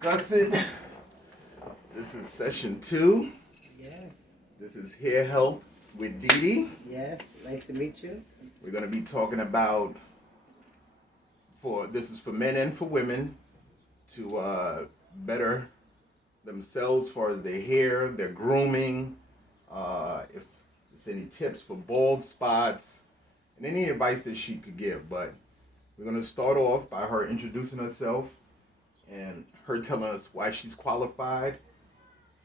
discuss it. This is session 2. Yes. This is Hair Health with DeeDee. Yes. Nice to meet you. We're going to be talking about, this is for men and for women, to better themselves as far as their hair, their grooming, if there's any tips for bald spots, and any advice that she could give. But we're going to start off by her introducing herself and her telling us why she's qualified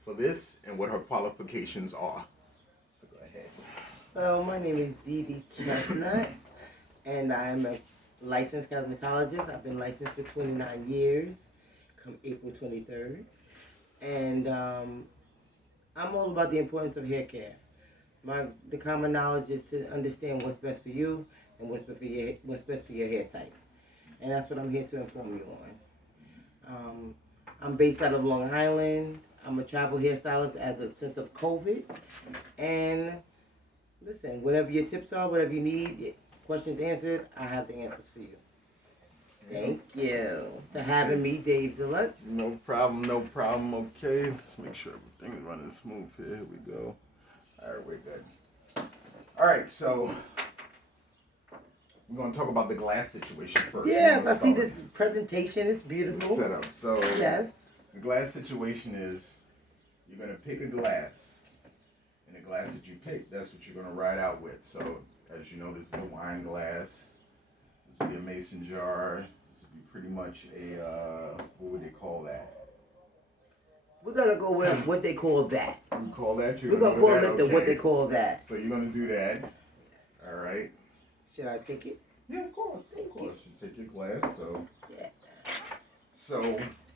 for this and what her qualifications are. So go ahead. Hello, my name is DeeDee Chestnut, and I'm a licensed cosmetologist. I've been licensed for 29 years, come April 23rd. And I'm all about the importance of hair care. The common knowledge is to understand what's best for you and what's best for your hair type. And that's what I'm here to inform you on. I'm based out of Long Island. I'm a travel hairstylist since of COVID. And listen, whatever your tips are, whatever you need, questions answered, I have the answers for you. Thank you for having me, Dave Deluxe. No problem. Okay, let's make sure everything is running smooth here. Here we go. All right, we're good. All right, so we're going to talk about the glass situation first. Yes, I see this presentation. It's beautiful. Setup. So yes, the glass situation is you're going to pick a glass, and the glass that you pick, that's what you're going to ride out with. So as you know, this is a wine glass. This would be a mason jar. This would be pretty much a, what would they call that? We're going to go with what they call that. You call that? We're going to call it what they call that. So you're going to do that. All right. Should I take it? Yeah, of course. Of course. You take your glass. So. Yeah. So,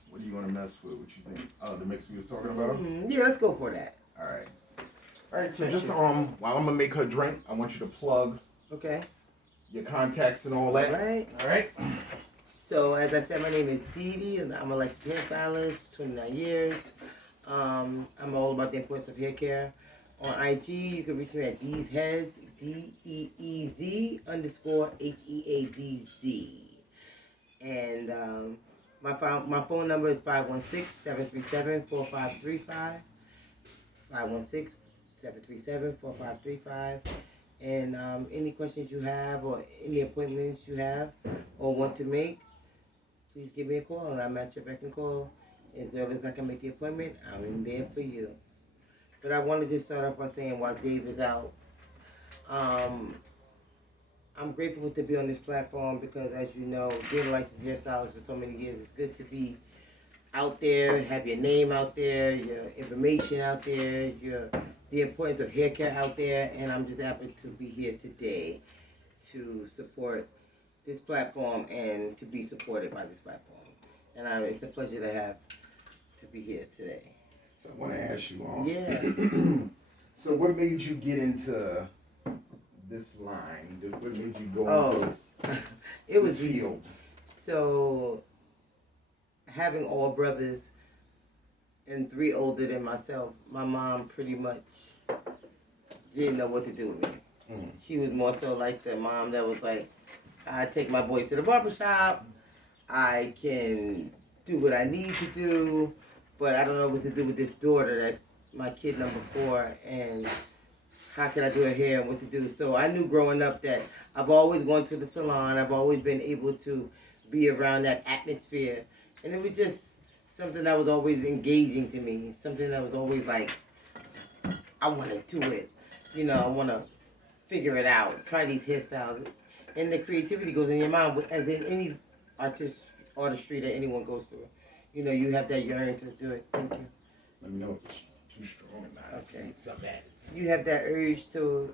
what do you want to mess with? What you think? Oh, the mix we was talking about? Mm-hmm. Yeah, let's go for that. All right. All right. So just while I'm gonna make her drink, I want you to plug. Okay. Your contacts and all that. All right. All right. So as I said, my name is DeeDee, and I'm a licensed hairstylist, 29 years. I'm all about the importance of hair care. On IG, you can reach me at Dee's Heads, DEEZ _HEADZ. And my phone number is 516-737-4535. 516-737-4535. And any questions you have or any appointments you have or want to make, please give me a call, and I'm at your beck and call. As early as I can make the appointment, I'm in there for you. But I wanted to start off by saying, while Dave is out, I'm grateful to be on this platform because, as you know, being a licensed hairstylist for so many years, it's good to be out there, have your name out there, your information out there, the importance of hair care out there, and I'm just happy to be here today to support this platform and to be supported by this platform. And it's a pleasure to be here today. So I want to ask you all. Yeah. So what made you get into this line? What made you go into this field? So, having all brothers and 3 older than myself, my mom pretty much didn't know what to do with me. Mm. She was more so like the mom that was like, I take my boys to the barbershop, I can do what I need to do, but I don't know what to do with this daughter that's my kid number 4, and how can I do her hair and what to do. So I knew growing up that I've always gone to the salon, I've always been able to be around that atmosphere, and it was just something that was always engaging to me, something that was always like, I want to do it, I want to figure it out, try these hairstyles, and the creativity goes in your mind, as in any artistry that anyone goes through. You have that yearning to do it. Thank you. Let me know if it's too strong or not. Okay. Something bad. You have that urge to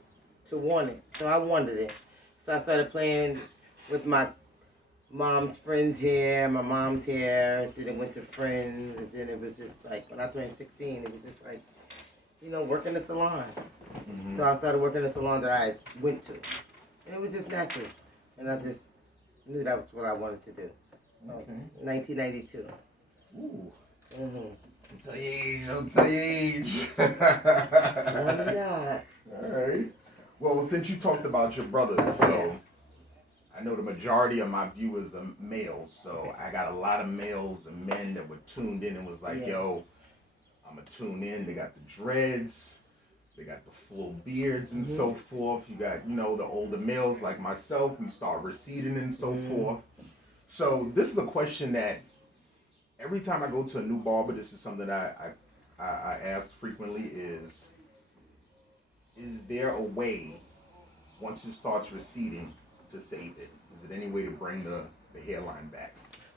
want it, so I wanted it. So I started playing with my mom's friends' hair, my mom's hair, then it went to friends, and then it was just like, when I turned 16, it was just like, working the salon. Mm-hmm. So I started working the salon that I went to. And it was just natural. And I just knew that was what I wanted to do. Okay. 1992. Ooh. Mm-hmm. Don't tell your age, don't tell your age. Why not? All right. Well, since you talked about your brothers, so I know the majority of my viewers are males, so I got a lot of males and men that were tuned in and was like, yo, I'm gonna tune in. They got the dreads, they got the full beards and so forth. You got, you know, the older males like myself, we start receding and so forth. So this is a question that every time I go to a new barber, this is something I ask frequently is there a way, once it starts receding, to save it? Is there any way to bring the hairline back?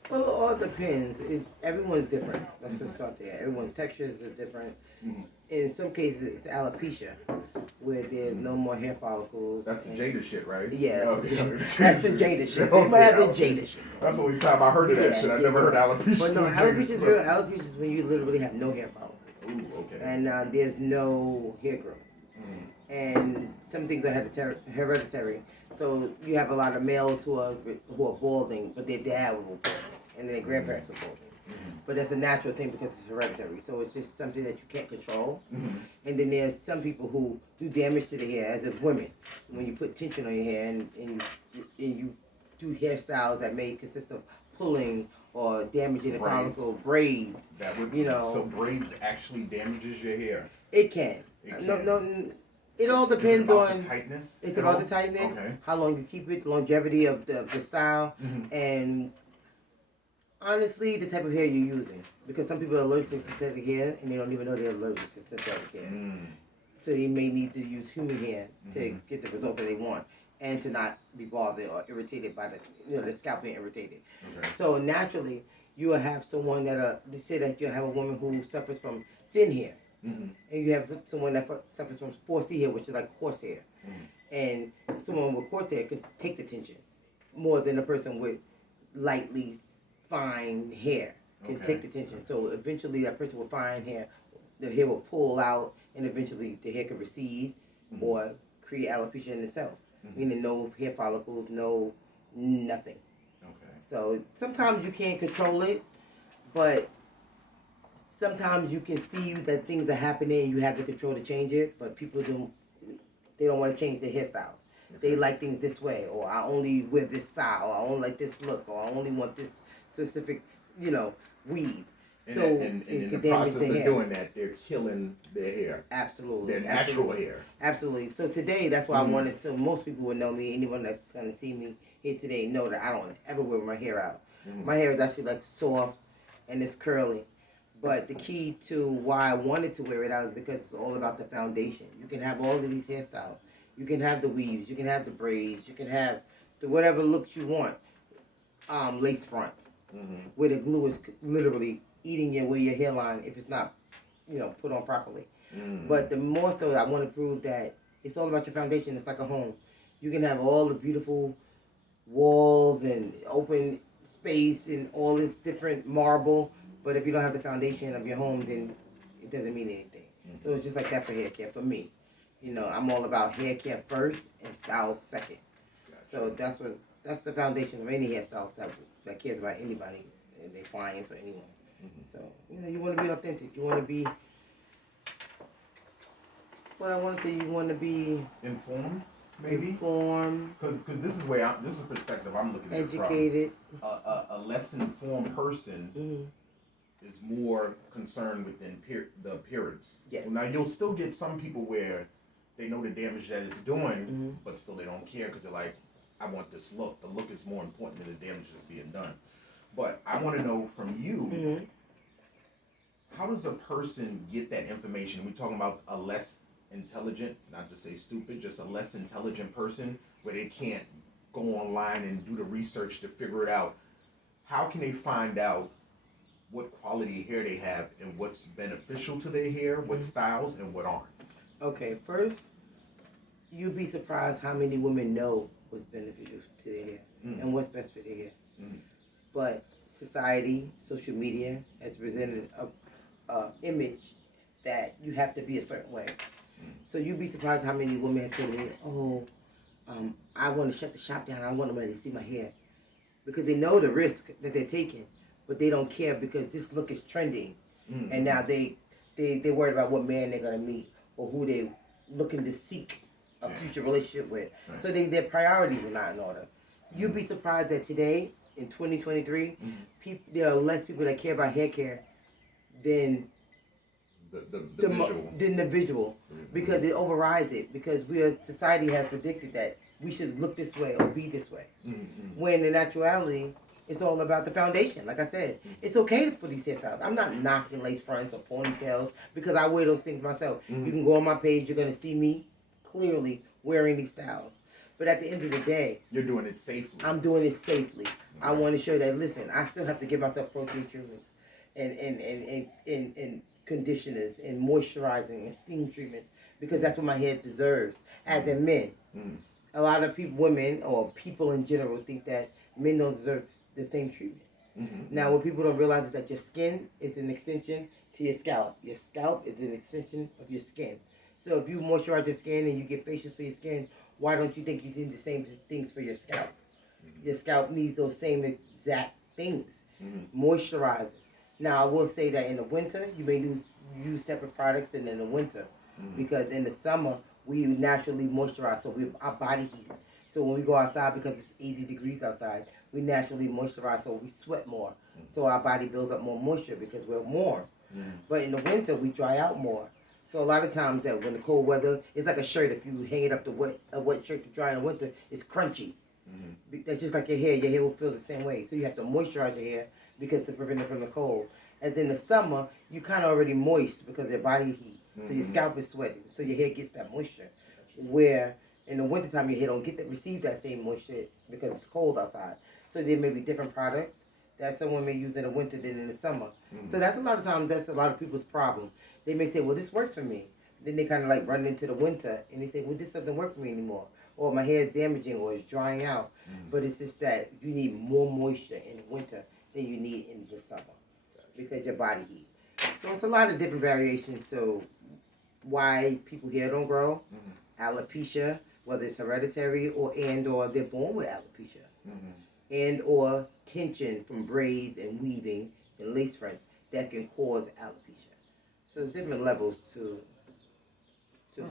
Well, it all depends. Everyone's different. Let's just start there. Everyone's textures are different. In some cases, it's alopecia, where there's no more hair follicles. That's the Jada shit, right? Yes, Okay. that's the Jada shit. So you might have the Jada shit. That's the only time I heard of that shit. I never heard alopecia. But no, alopecia is real. Alopecia is when you literally have no hair follicles. Ooh, okay. And there's no hair growth. And some things are hereditary. So you have a lot of males who are balding, but their dad was balding, and their grandparents were balding. But that's a natural thing because it's hereditary. So it's just something that you can't control. And then there's some people who do damage to the hair, as if women. When you put tension on your hair and you do hairstyles that may consist of pulling or damaging the follicle, braids. That would, you know. So braids actually damages your hair? It can. No. It all depends on the tightness. It's about the tightness, how long you keep it, the longevity of the style, and honestly, the type of hair you're using. Because some people are allergic to synthetic hair and they don't even know they're allergic to synthetic hair. So they may need to use human hair to get the results that they want and to not be bothered or irritated by the scalp being irritated. So naturally, you will have someone they say that you have a woman who suffers from thin hair. And you have someone that suffers from 4C hair, which is like coarse hair. And someone with coarse hair can take the tension more than a person with lightly fine hair can take the tension. So eventually that person with fine hair, the hair will pull out and eventually the hair can recede or create alopecia in itself. Meaning no hair follicles, no nothing. So sometimes you can't control it, but sometimes you can see that things are happening and you have the control to change it, but people don't want to change their hairstyles. They like things this way, or I only wear this style, or I only like this look, or I only want this specific, weave. And in the process of doing that, they're killing their hair. Absolutely. Their natural hair. Absolutely. So today, that's why I wanted to, most people would know me, anyone that's going to see me here today, know that I don't ever wear my hair out. My hair is actually like soft and it's curly. But the key to why I wanted to wear it out is because it's all about the foundation. You can have all of these hairstyles. You can have the weaves. You can have the braids. You can have the whatever looks you want. Lace fronts, where the glue is literally eating away your hairline if it's not, put on properly. But the more so, I want to prove that it's all about your foundation. It's like a home. You can have all the beautiful walls and open space and all this different marble. But if you don't have the foundation of your home, then it doesn't mean anything. So it's just like that for hair care for me. I'm all about hair care first and styles second. So that's the foundation of any hairstyle that cares about anybody, their clients or anyone. So you want to be authentic. You want to be what I want to say. You want to be informed, maybe. Informed. Because this is perspective I'm looking at. Educated. From. A less informed person. Is more concerned with the appearance. Yes. Well, now you'll still get some people where they know the damage that it's doing, but still they don't care because they're like, I want this look. The look is more important than the damage that's being done. But I want to know from you, how does a person get that information? We're talking about a less intelligent, not to say stupid, just a less intelligent person where they can't go online and do the research to figure it out. How can they find out what quality hair they have and what's beneficial to their hair, what styles and what aren't? Okay, first, you'd be surprised how many women know what's beneficial to their hair and what's best for their hair. But society, social media has presented a image that you have to be a certain way. So you'd be surprised how many women have said to me, I want to shut the shop down. I want nobody to see my hair. Because they know the risk that they're taking. But they don't care because this look is trending, and now they're worried about what man they're gonna meet or who they looking to seek a future relationship with. So their priorities are not in order. You'd be surprised that today, in 2023, there are less people that care about hair care than the visual, because it overrides it, because society has predicted that we should look this way or be this way. When in actuality, it's all about the foundation. Like I said, it's okay for these hairstyles. I'm not knocking lace fronts or ponytails because I wear those things myself. You can go on my page, you're going to see me clearly wearing these styles. But at the end of the day, you're doing it safely. I'm doing it safely. I want to show that, listen, I still have to give myself protein treatments and conditioners and moisturizing and steam treatments, because that's what my hair deserves, as in men. A lot of people, women, or people in general, think that men don't deserve the same treatment. Now, what people don't realize is that your skin is an extension to your scalp. Your scalp is an extension of your skin. So if you moisturize your skin and you get facials for your skin, why don't you think you need the same things for your scalp? Your scalp needs those same exact things. Moisturizers. Now, I will say that in the winter, you may use separate products than in the winter. Because in the summer, we naturally moisturize, so our body heat. So when we go outside, because it's 80 degrees outside, we naturally moisturize, so we sweat more. So our body builds up more moisture because we're warm. But in the winter, we dry out more. So a lot of times that when the cold weather, it's like a shirt. If you hang it up a wet shirt to dry in the winter, it's crunchy. That's just like your hair. Your hair will feel the same way. So you have to moisturize your hair because to prevent it from the cold. As in the summer, you kind of already moist because your body heat. So your scalp is sweating. So your hair gets that moisture. Where in the wintertime, your hair don't receive that same moisture because it's cold outside. So there may be different products that someone may use in the winter than in the summer. So that's a lot of times, that's a lot of people's problem. They may say, well, this works for me. Then they kind of like run into the winter and they say, well, this doesn't work for me anymore. Or my hair is damaging or it's drying out. But it's just that you need more moisture in the winter than you need in the summer because your body heat. So it's a lot of different variations to why people hair don't grow. Alopecia, whether it's hereditary or they're born with alopecia. And or tension from braids and weaving and lace fronts that can cause alopecia. So there's different levels to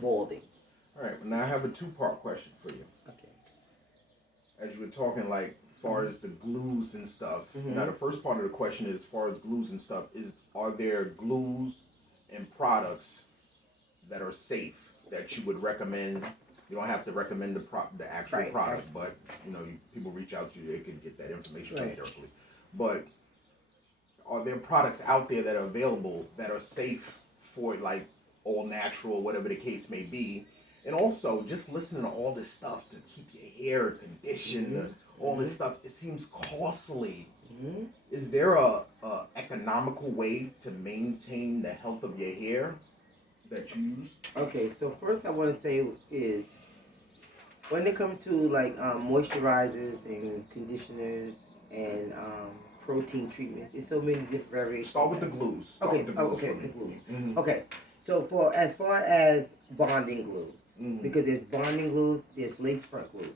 balding. All right, well, now I have a two-part question for you. Okay. As you were talking, like, as far as the glues and stuff. Now, the first part of the question is, as far as glues and stuff, are there glues and products that are safe that you would recommend? You don't have to recommend the actual product, but people reach out to you, they can get that information from directly. But are there products out there that are available that are safe for like all natural, whatever the case may be? And also, just listening to all this stuff to keep your hair conditioned, all this stuff, it seems costly. Is there a economical way to maintain the health of your hair that you use? Okay, so first I want to say is, when it comes to like moisturizers and conditioners and protein treatments, it's so many different variations. Start with the glues. The glue. Okay, so as far as bonding glues, because there's bonding glues, there's lace front glues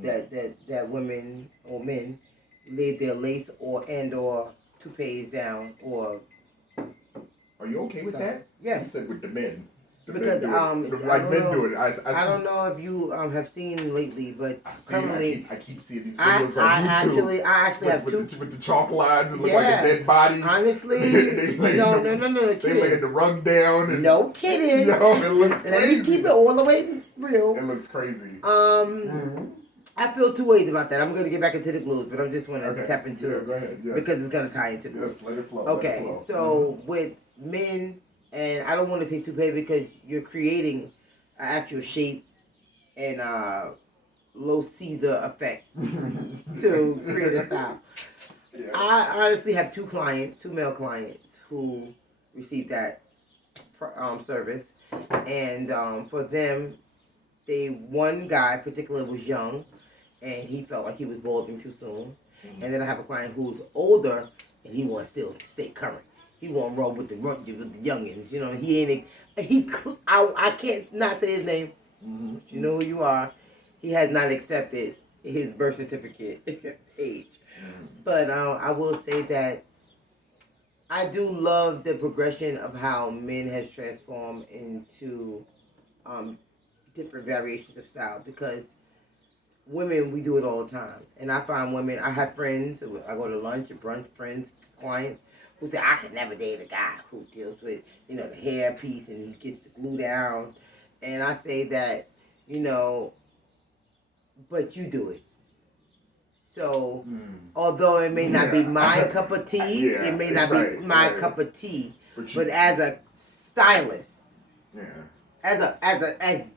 that women or men lay their lace or toupees down or. Are you okay with that? Yes. You said with the men. Because men do it. I don't know if you have seen lately, but currently I keep seeing these videos on YouTube. I actually have two with the chalk lines that look like a dead body. Honestly, no, they laying the rug down. And, no kidding. Yo, it looks crazy. Let me keep it all the way real. It looks crazy. I feel two ways about that. I'm going to get back into the glues, but I'm just want to tap into it go ahead. Yes. because it's going to tie into glue. Yes, let it flow. Okay, so with men. And I don't want to say toupee because you're creating an actual shape and low Caesar effect to create a style. Yeah. I honestly have two male clients who received that service. And for them, one guy particularly was young and he felt like he was balding too soon. And then I have a client who's older and he wants to still stay current. He won't roll with the youngins, I can't not say his name. You know who you are. He has not accepted his birth certificate age. But I will say that I do love the progression of how men has transformed into different variations of style, because women, we do it all the time. And I find women, I have friends, I go to lunch and brunch, friends, clients, who say, I could never date a guy who deals with, the hair piece and he gets the glue down. And I say that, but you do it. So, although it may not be my cup of tea, it may not be my cup of tea, but as a stylist, as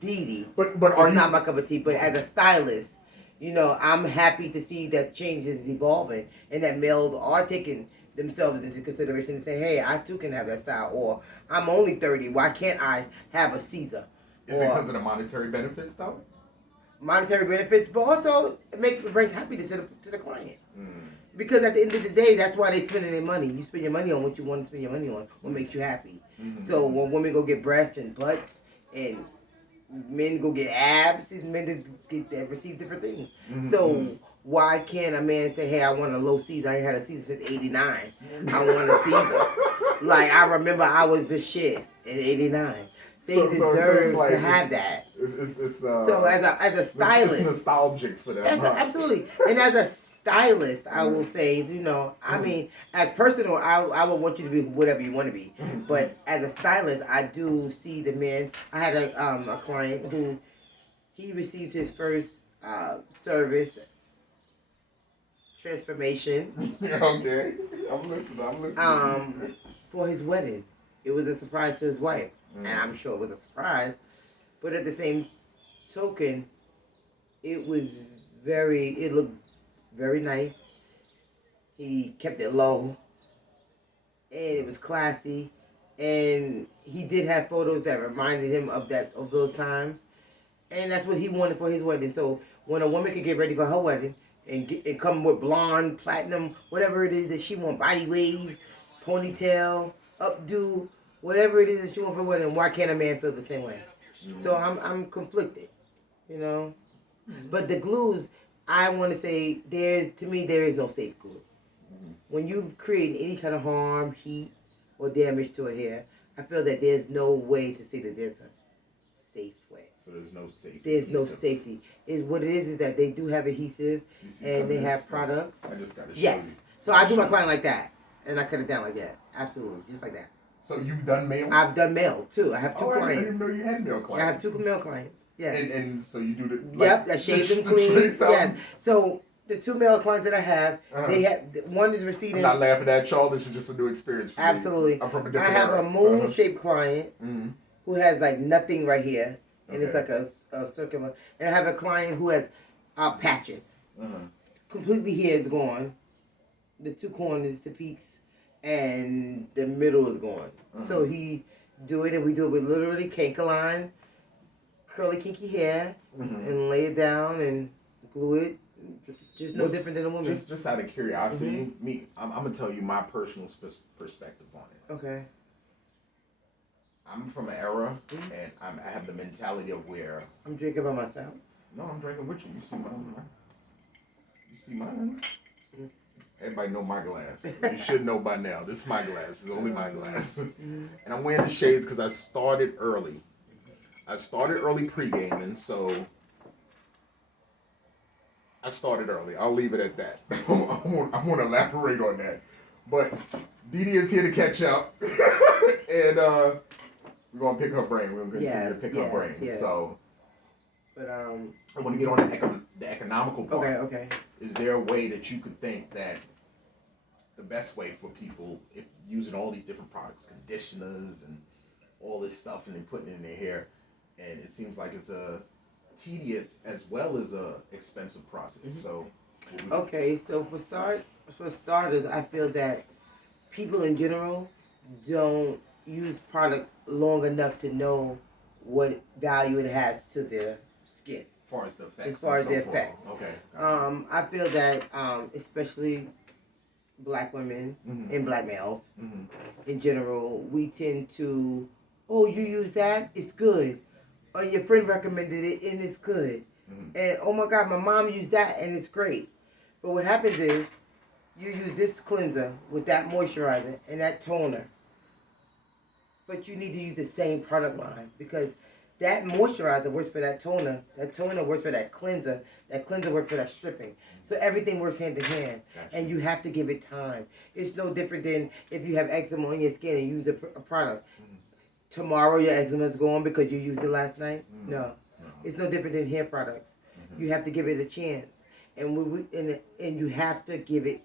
DeeDee, but it's not my cup of tea, but as a stylist, I'm happy to see that change is evolving and that males are taking themselves into consideration and say, hey, I too can have that style, or I'm only 30, why can't I have a Caesar? Is it because of the monetary benefits, though? Monetary benefits, but also it brings happiness to the client. Because at the end of the day, that's why they spending their money. You spend your money on what you want to spend your money on, what makes you happy. So when women go get breasts and butts, and men go get abs, and men receive different things. So why can't a man say, hey, I want a low Caesar? I ain't had a Caesar since '89. I want a Caesar. Like, I remember I was the shit in '89. They deserve to have that. So as a stylist, it's nostalgic for them. Absolutely. And as a stylist, I will say, I mean, as personal, I would want you to be whatever you want to be. But as a stylist, I do see the men. I had a client who he received his first service transformation. Okay, I'm listening. For his wedding, it was a surprise to his wife. And I'm sure it was a surprise. But at the same token, it looked very nice. He kept it low. And it was classy. And he did have photos that reminded him of those times. And that's what he wanted for his wedding. So when a woman could get ready for her wedding and come with blonde, platinum, whatever it is that she wants, body wave, ponytail, updo, whatever it is that you want for a wedding, why can't a man feel the same way? So I'm conflicted, But the glues, I want to say, to me, there is no safe glue. When you create any kind of harm, heat, or damage to a hair, I feel that there's no way to say that there's a safe way. So there's no safety. There's no safety. What it is that they do have adhesive, and they have products. I just got to show you. So I do my client like that, and I cut it down like that. Absolutely, just like that. So you've done males? I've done males too. I have two clients. I didn't know you had male clients. I have 2 male clients. Yes. And so you do the I shave them clean. Yes. So the 2 male clients that I have, they have one is receding. I'm not laughing at y'all. This is just a new experience for Absolutely. me. I'm from a different I have era. a moon-shaped client who has like nothing right here, and it's like a circular. And I have a client who has patches. Completely here is gone. The 2 corners, the peaks, and the middle is gone. So he do it, and we do it with literally canker-line, curly kinky hair, and lay it down and glue it. Just no different than a woman. Just out of curiosity, I'm gonna tell you my personal perspective on it. Okay. I'm from an era, and I have the mentality of where I'm drinking by myself. No, I'm drinking with you. You see mine? You see mine? Everybody know my glass. You should know by now. This is my glass. It's only my glass. And I'm wearing the shades because I started early. I started early pre-gaming, so I started early. I'll leave it at that. I won't elaborate on that. But DeeDee is here to catch up. And we're going to pick her brain. We're going to continue to pick her brain. Yes. So, but I want to get on the economical part. Okay. Is there a way that you could think that the best way for people, if using all these different products, conditioners and all this stuff, and then putting it in their hair, and it seems like it's a tedious as well as a expensive process. So, so for starters, I feel that people in general don't use product long enough to know what value it has to their skin. As far as the effects. Okay. I feel that especially black women and black males in general, we tend to, you use that, it's good. Or your friend recommended it and it's good. And oh my God, my mom used that and it's great. But what happens is you use this cleanser with that moisturizer and that toner. But you need to use the same product line because That moisturizer works for that toner. That toner works for that cleanser. That cleanser works for that stripping. So everything works hand in hand. Gotcha. And you have to give it time. It's no different than if you have eczema on your skin and use a product. Tomorrow your eczema is gone because you used it last night? No. It's no different than hair products. You have to give it a chance. And and you have to give it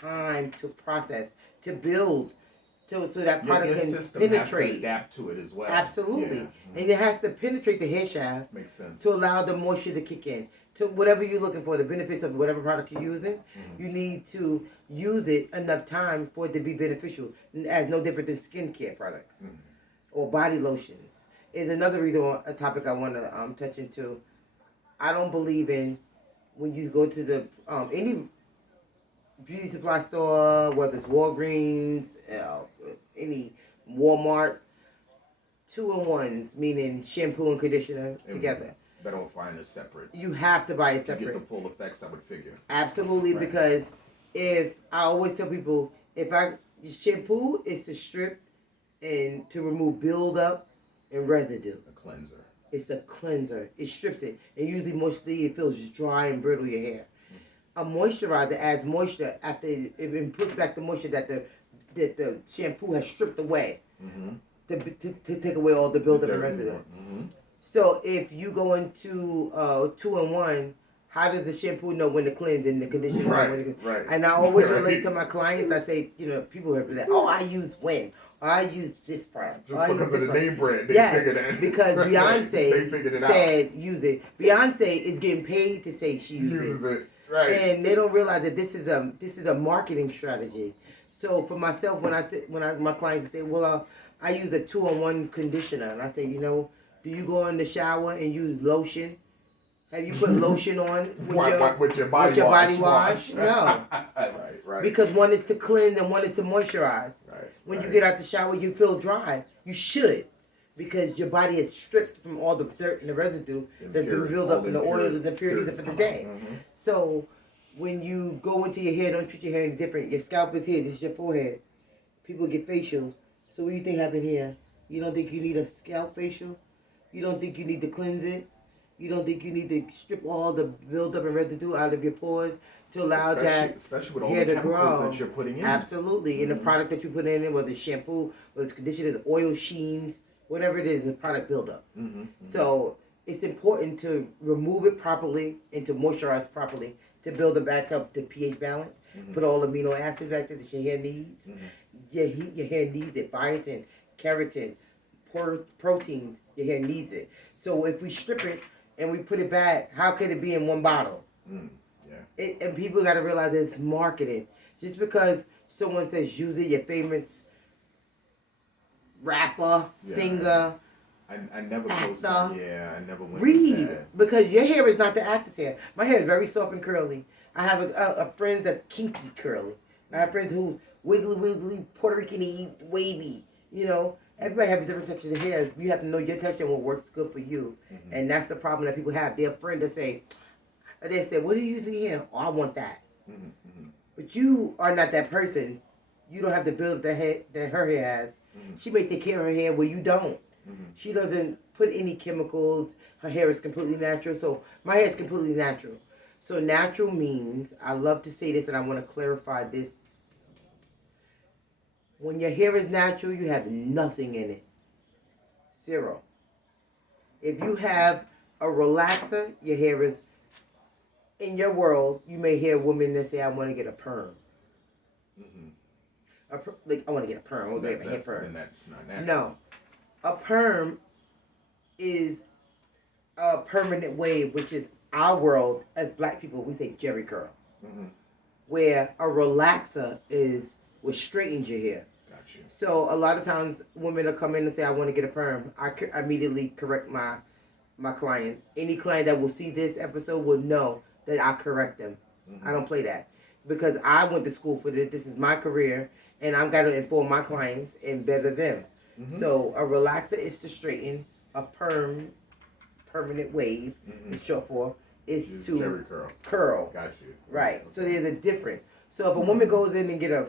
time to process, to build, so that product your can system penetrate. has to adapt to it as well. Absolutely. Yeah. And it has to penetrate the hair shaft. Makes sense. To allow the moisture to kick in. To whatever you're looking for, the benefits of whatever product you're using, you need to use it enough time for it to be beneficial. As no different than skincare products or body lotions. Is another reason, a topic I want to touch into. I don't believe in when you go to the any beauty supply store, whether it's Walgreens, any Walmart, 2-in-1s, meaning shampoo and conditioner together. Better off buying it separate. You have to buy it separate. To get the full effects, I would figure. Absolutely, right. Because if I always tell people, shampoo is to strip and to remove buildup and residue. A cleanser. It's a cleanser. It strips it. And usually mostly it feels dry and brittle your hair. A moisturizer adds moisture after it puts back the moisture that the shampoo has stripped away to take away all the buildup and residue. So if you go into 2-in-1, how does the shampoo know when to cleanse and the conditioner? Right. And I always relate to my clients. I say, people have that. Oh, I use when. I use this product. Just because of the name brand, they figured it out. Because Beyonce they figured it out. said use it. Beyonce is getting paid to say she uses it. Right. And they don't realize that this is a marketing strategy. So for myself, when my clients say, well, I use a 2-in-1 conditioner, and I say, do you go in the shower and use lotion? Have you put lotion on with your body wash? No. Right. Because one is to cleanse and one is to moisturize. When you get out the shower, you feel dry. You should. Because your body is stripped from all the dirt and the residue that's been built up in the oils and the impurities for the day. So when you go into your hair, don't treat your hair any different. Your scalp is here. This is your forehead. People get facials. So what do you think happened here? You don't think you need a scalp facial? You don't think you need to cleanse it? You don't think you need to strip all the buildup and residue out of your pores to allow especially with all hair the to chemicals grow? that you're putting in. Absolutely. And the product that you put in, whether it's shampoo, whether it's conditioners, oil sheens, whatever it is, the product buildup. So it's important to remove it properly and to moisturize properly to build it back up to pH balance. Put all amino acids back there that your hair needs. Your hair needs it. Biotin, keratin, proteins. Your hair needs it. So if we strip it and we put it back, how could it be in one bottle? And people got to realize that it's marketing. Just because someone says use it, your favorite rapper, singer, I never actor. I never went Read, with that. because your hair is not the actor's hair. My hair is very soft and curly. I have a friend that's kinky curly. I have friends who wiggly, Puerto Rican-y, wavy. Everybody has a different texture of hair. You have to know your texture and what works good for you. And that's the problem that people have. Their friend will say, what are you using here? Oh, I want that. But you are not that person. You don't have the build that her hair has. She may take care of her hair where you don't. She doesn't put any chemicals. Her hair is completely natural. So my hair is completely natural. So natural means, I love to say this and I want to clarify this. When your hair is natural, you have nothing in it. Zero. If you have a relaxer, your hair is, in your world, you may hear women that say, I want to get a perm. I want to get a perm. I want to get a hair perm. That's not natural. No. A perm is a permanent wave, which is our world, as black people, we say jerry curl. Where a relaxer is what straightens your hair. Gotcha. So a lot of times women will come in and say, I want to get a perm. I immediately correct my client. Any client that will see this episode will know that I correct them. I don't play that. Because I went to school for this. This is my career. And I've got to inform my clients and better them. So a relaxer is to straighten. A perm, permanent wave, is short for, is to jerry curl. Got you. Right. So there's a difference. So if a woman goes in and get a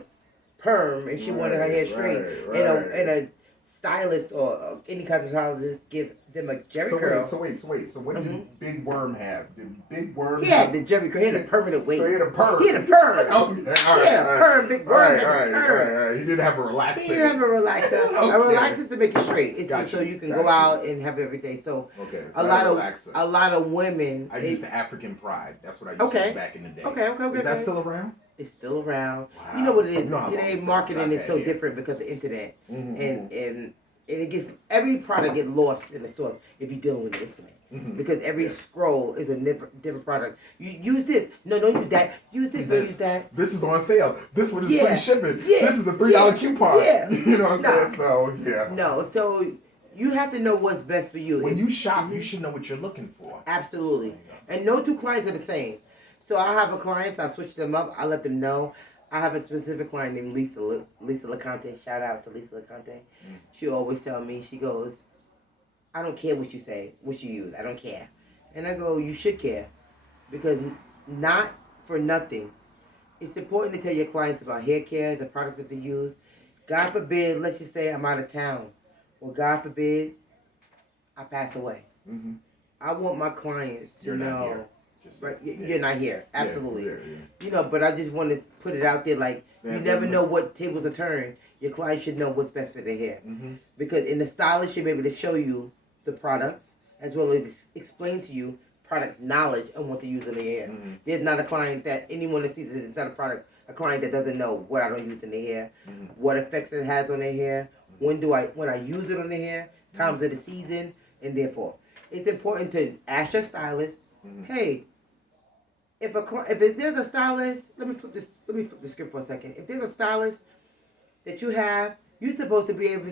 perm and she wanted her hair straight, and a stylist or any cosmetologist give them a Jerry curl. So what did Big Worm have? Did Big Worm? He had the Jerry curl. He had a permanent wave. So he had a perm. He had a perm. Oh, yeah, He had a perm. Big Worm had a perm. He didn't have a relaxer. He didn't have a relaxer. Okay. A relaxer is to make it straight. It's Gotcha. so you can go out and have everything. So Okay. a lot of women. I used the African Pride. That's what I used to use back in the day. Okay. Is that still around? It's still around. Wow. You know what it is. You know how long Today it's marketing been is so here. different because of the internet, Mm-hmm. and it gets every product get lost in the source if you're dealing with the internet. Mm-hmm. Because every scroll is a different product. You use this. No, don't use that. Use this. Don't use that. This is on sale. This one is Yeah. free shipping. Yeah. This is a $3 coupon. Yeah. You know what I'm Nah. saying? So yeah. No, so you have to know what's best for you. When you shop, you should know what you're looking for. Absolutely. And no two clients are the same. So I have a client, I switch them up, I let them know. I have a specific client named Lisa LeConte. Shout out to Lisa LeConte. She always tell me, she goes, I don't care what you say, what you use. I don't care. And I go, you should care. Because not for nothing. It's important to tell your clients about hair care, the products that they use. God forbid, let's just say I'm out of town. Or God forbid, I pass away. Mm-hmm. I want my clients to know. Right, yeah. you're not here. Absolutely. Yeah. You know, but I just want to put it out there like you never know what tables are turned. Your client should know what's best for their hair. Mm-hmm. Because in the stylist, you'll be able to show you the products as well as explain to you product knowledge and what to use in their hair. Mm-hmm. There's not a client that anyone that sees it, it's not a client that doesn't know what I don't use in their hair, what effects it has on their hair, when I use it on their hair, times of the season, and therefore it's important to ask your stylist, hey, if there's a stylist, let me flip the script for a second. If there's a stylist that you have, you're supposed to be able